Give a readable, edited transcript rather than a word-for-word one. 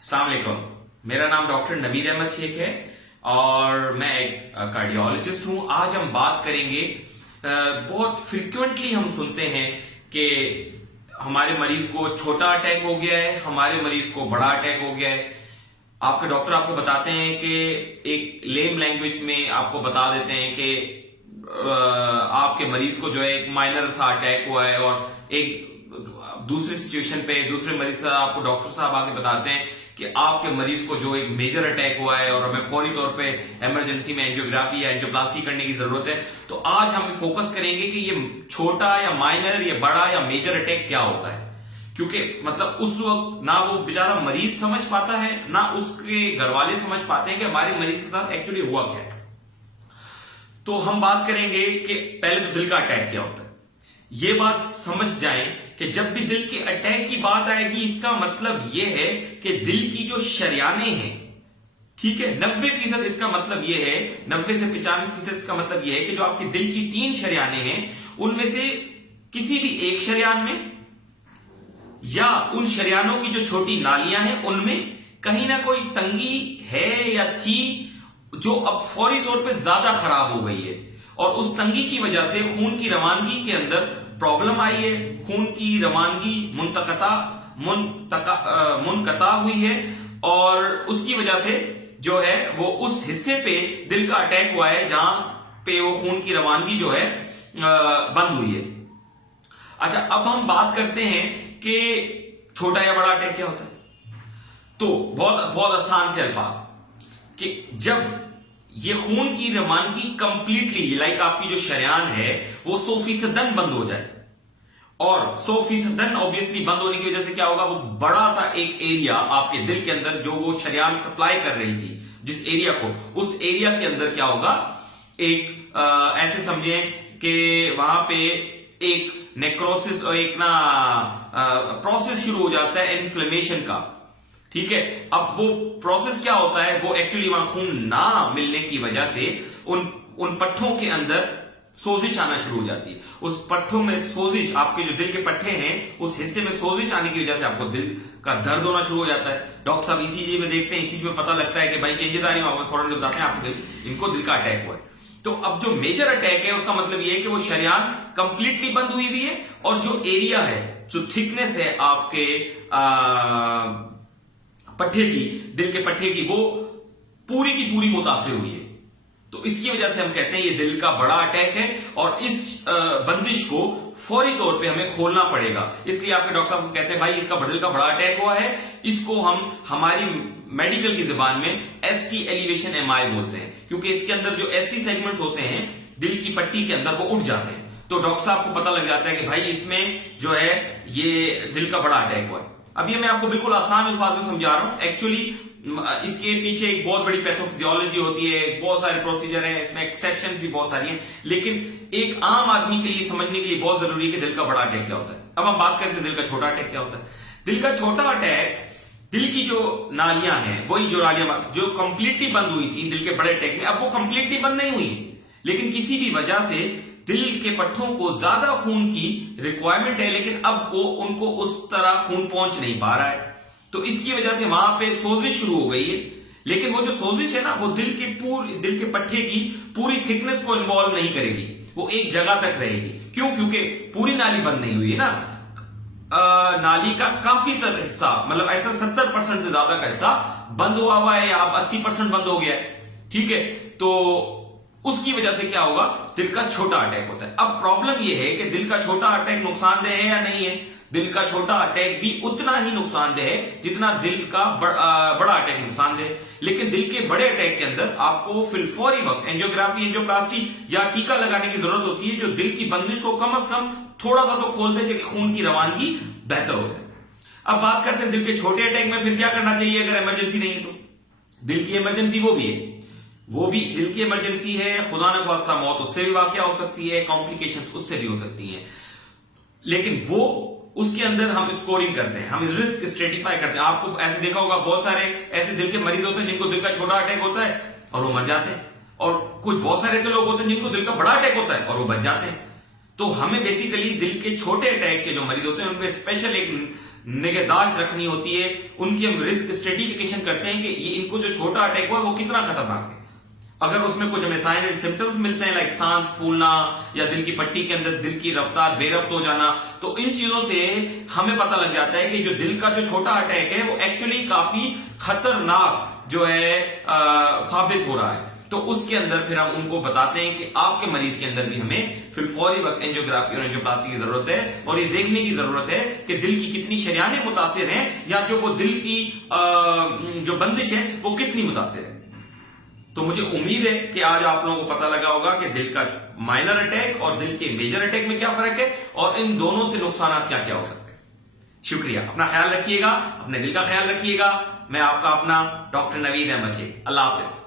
अस्सलाम वालेकुम। मेरा नाम डॉक्टर नवीद अहमद शेख है और मैं एक कार्डियोलॉजिस्ट हूं। आज हम बात करेंगे, बहुत फ्रिक्वेंटली हम सुनते हैं कि हमारे मरीज को छोटा अटैक हो गया है, हमारे मरीज को बड़ा अटैक हो गया है। आपके डॉक्टर आपको बताते हैं कि एक लेम लैंग्वेज में आपको बता देते हैं कि आपके मरीज को जो है एक माइनर सा अटैक हुआ है, और एक दूसरी सिचुएशन पे दूसरे मरीज से आपको डॉक्टर साहब आके बताते हैं कि आपके मरीज को जो एक मेजर अटैक हुआ है और हमें फौरी तौर पे इमरजेंसी में एंजियोग्राफी या एंजियोप्लास्टी करने की जरूरत है। तो आज हम फोकस करेंगे कि ये छोटा या माइनर या बड़ा या मेजर अटैक क्या होता है, क्योंकि मतलब उस वक्त ना वो बेचारा मरीज समझ पाता है, ना उसके घर वाले समझ पाते हैं कि हमारे मरीज के साथ एक्चुअली हुआ क्या है। तो हम बात करेंगे कि पहले तो दिल का अटैक क्या होता है। ये बात समझ जाएं कि जब भी दिल के अटैक की बात आएगी, इसका मतलब यह है कि दिल की जो शरियाने हैं, ठीक है, 90% इसका मतलब यह है, 90 से 95% इसका मतलब यह है कि जो आपके दिल की 3 शरियाने हैं, उनमें से किसी भी एक शरियान में या उन शरियानों की जो छोटी नालियां हैं उनमें कहीं ना कोई तंगी है या थी, जो अब फौरी तौर पे ज्यादा खराब हो गई है, और उस तंगी की वजह से खून की रवानगी के अंदर प्रॉब्लम आई है। खून की रवानगी मुनकता हुई है, और उसकी वजह से जो है वो उस हिस्से पे दिल का अटैक हुआ है जहां पे वो खून की रवानगी जो है बंद हुई है। अच्छा, अब हम बात करते हैं कि छोटा या बड़ा अटैक क्या होता है। तो बहुत बहुत आसान से अल्फाज कि जब ये खून की रवानगी कंप्लीटली, लाइक आपकी जो शरियान है वो 100% बंद हो जाए, और 100% ऑब्वियसली बंद होने की वजह से क्या होगा, वो बड़ा सा एक एरिया आपके दिल के अंदर जो वो शरियान सप्लाई कर रही थी, जिस एरिया को, उस एरिया के अंदर क्या होगा, एक ऐसे समझे कि वहां पे एक नेक्रोसिस और एक ना प्रोसेस शुरू हो जाता है इन्फ्लेमेशन का। ठीक है, अब वो प्रोसेस क्या होता है, वो एक्चुअली वहां खून ना मिलने की वजह से उन पट्ठों के अंदर सोजिश आना शुरू हो जाती है। उस पट्ठों में सोजिश, आपके जो दिल के पट्टे हैं उस हिस्से में सोजिश आने की वजह से आपको दिल का दर्द होना शुरू हो जाता है। डॉक्टर साहब ईसीजी में देखते हैं, ईसीजी में पता लगता है कि भाई चेंजेस आ रही है, फौरन बताते हैं आपको इनको दिल का अटैक हुआ है। तो अब जो मेजर अटैक है उसका मतलब ये है कि वो शरियान कंप्लीटली बंद हुई हुई है, और जो एरिया है, जो थिकनेस है आपके पट्टे की, दिल के पट्टे की, वो पूरी की पूरी मुतासिर हुई है। तो इसकी वजह से हम कहते हैं ये दिल का बड़ा अटैक है, और इस बंदिश को फौरी तौर पे हमें खोलना पड़ेगा। इसलिए आपके डॉक्टर साहब को कहते हैं भाई इसका दिल का बड़ा अटैक हुआ है, इसको हम हमारी मेडिकल की जुबान में एसटी एलिवेशन एमआई बोलते हैं, क्योंकि इसके अंदर जो एसटी सेगमेंट्स होते हैं दिल की पट्टी के अंदर वो उठ जाते हैं। तो डॉक्टर साहब को पता लग जाता है कि भाई इसमें जो है ये दिल का बड़ा अटैक हुआ है। अब ये मैं आपको बिल्कुल आसान अल्फाज में समझा रहा हूं, एक्चुअली इसके पीछे एक बहुत बड़ी पैथोफिजियोलॉजी होती है, बहुत सारे प्रोसीजर हैं, इसमें एक्सेप्शंस भी बहुत सारी हैं, लेकिन एक आम आदमी के लिए समझने के लिए बहुत जरूरी है कि दिल का बड़ा अटैक क्या होता है। अब हम बात करते हैं दिल का छोटा अटैक क्या होता है। दिल का छोटा अटैक, दिल की जो नालियां हैं, वही जो नालियां जो कंप्लीटली बंद हुई थी दिल के बड़े अटैक में, अब वो कंप्लीटली बंद नहीं हुई है, लेकिन किसी भी वजह से दिल के पट्टों को ज्यादा खून की रिक्वायरमेंट है, लेकिन अब वो उनको उस तरह खून पहुंच नहीं पा रहा है। तो इसकी वजह से वहां पे सोजिश शुरू हो गई है, लेकिन वो जो सोजिश है ना, वो दिल के पट्टे की पूरी थिकनेस को इन्वॉल्व नहीं करेगी, वो एक जगह तक रहेगी। क्यों? क्योंकि पूरी नाली बंद नहीं हुई है ना, नाली का काफी हिस्सा, मतलब ऐसा 70% से ज्यादा का हिस्सा बंद हुआ है, या 80% बंद हो गया है। ठीक है, तो उसकी वजह से क्या होगा, दिल का छोटा अटैक होता है। अब प्रॉब्लम यह है कि दिल का छोटा अटैक नुकसानदेह है या नहीं है। दिल का छोटा अटैक भी उतना ही नुकसानदेह है जितना दिल का बड़ा अटैक नुकसानदेह है, लेकिन दिल के बड़े अटैक के अंदर आपको फौरी वक्त एंजियोग्राफी, एंजियोप्लास्टी या टीका लगाने की जरूरत होती है, जो दिल की बंदिश को कम से कम थोड़ा सा तो खोल दे, ताकि खून की रवानगी बेहतर हो जाए। अब बात करते हैं दिल के छोटे अटैक में फिर क्या करना चाहिए अगर इमरजेंसी नहीं है। तो दिल की इमरजेंसी वो भी है, वो भी दिल की इमरजेंसी है, खुदा न ख्वास्ता मौत उससे भी वाकया हो सकती है, कॉम्प्लिकेशंस उससे भी हो सकती हैं, लेकिन वो उसके अंदर हम स्कोरिंग करते हैं, हम रिस्क स्ट्रेटिफाई करते हैं। आपको ऐसे देखा होगा बहुत सारे ऐसे दिल के मरीज होते हैं जिनको दिल का छोटा अटैक होता है और वो मर जाते हैं, और कुछ बहुत सारे ऐसे लोग होते हैं जिनको दिल का बड़ा अटैक होता है और वो बच जाते हैं। तो हमें बेसिकली दिल के छोटे अटैक के जो मरीज होते हैं उनपे स्पेशल एक निगहदाश्त रखनी होती है, उनकी हम रिस्क स्ट्रेटिफिकेशन करते हैं कि ये इनको जो छोटा अटैक हुआ वो कितना खतरनाक है। अगर उसमें कुछ हमें साइन एंड सिम्टम्स मिलते हैं लाइक सांस फूलना या दिल की पट्टी के अंदर दिल की रफ्तार बेरब्त हो जाना, तो इन चीजों से हमें पता लग जाता है कि जो दिल का जो छोटा अटैक है वो एक्चुअली काफी खतरनाक जो है साबित हो रहा है। तो उसके अंदर फिर हम उनको बताते हैं कि आपके मरीज के अंदर भी हमें फिर फौरी वक्त एंजियोग्राफी और एंजियोप्लास्टी की जरूरत है, और ये देखने की जरूरत है कि दिल की कितनी शरियानें मुतासिर हैं, या जो वो दिल की जो बंदिश है वो कितनी मुतासिर है। तो मुझे उम्मीद है कि आज आप लोगों को पता लगा होगा कि दिल का माइनर अटैक और दिल के मेजर अटैक में क्या फर्क है, और इन दोनों से नुकसान क्या क्या हो सकते हैं। शुक्रिया, अपना ख्याल रखिएगा, अपने दिल का ख्याल रखिएगा। मैं आपका अपना डॉक्टर नवीद अहमद शेख। अल्लाह हाफिज।